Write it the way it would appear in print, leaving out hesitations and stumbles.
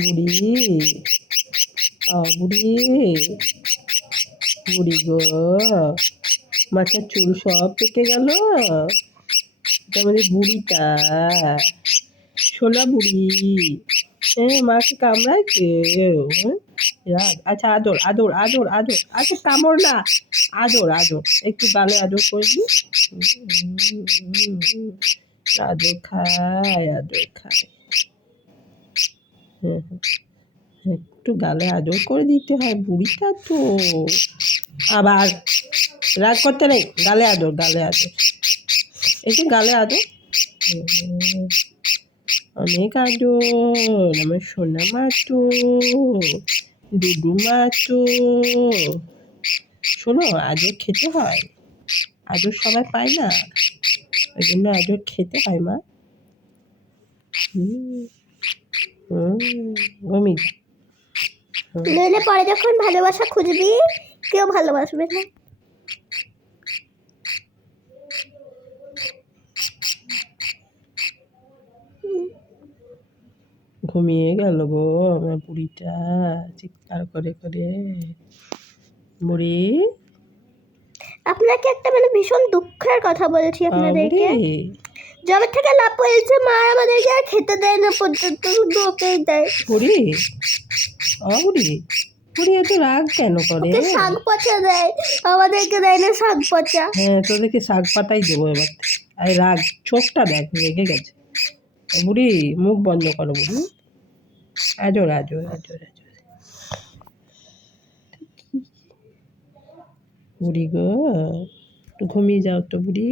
বুড়ি, বুড়ি, বুড়ি গো, মাথার চুল সব পেকে গেল। আমাদের বুড়িটা, শোলা বুড়ি, মাকে কামড়ায় কেউ? আচ্ছা, আদর আদর আদর আদর, আচ্ছা কামড় না, আদর আদর, একটু গালে আদর করে দিই। আদর খায়, আদর খায়। একটু গালে আদর করে দিতে হয়, বুড়িটা তো। আবার রাগ করতে নেই, গালে আদর, গালে আদর, একটু গালে আদর। অনেক আদর, আমার সোনা মা তো, ডুডু মা তো। শোনো, আদর খেতে হয়, আদর সবাই পায় না, ওই জন্য আদর খেতে হয় মা। অমিত, নইলে পরে যখন ভালোবাসা খুঁজবি কেউ ভালোবাসবে না। ঘুমিয়ে গেল গো আমার বুড়িটা, চিৎকার করে করে। বুড়ি, আপনাকে একটা ভীষণ দুঃখের কথা বলছি আপনাদেরকে। জবে থেকে লাভ হয়েছে, মা আমাদেরকে আর খেতে দেয় না পর্যন্ত, শুধু ওকেই দেয়। বুড়ি, বুড়ি, বুড়ি এত রাগ কেন করে? শাক পচা দেয়, আমাদেরকে দেয় না শাক পচা। হ্যাঁ, তোদেরকে শাক পাতাই দেবো এবার। আর রাগ, চোখটা দেখ, রেগে গেছে। বুড়ি, মুখ বন্ধ করো বুড়ি। আজর আজর আজর আজর। বুড়ি গো, একটু ঘুমিয়ে যাও তো বুড়ি।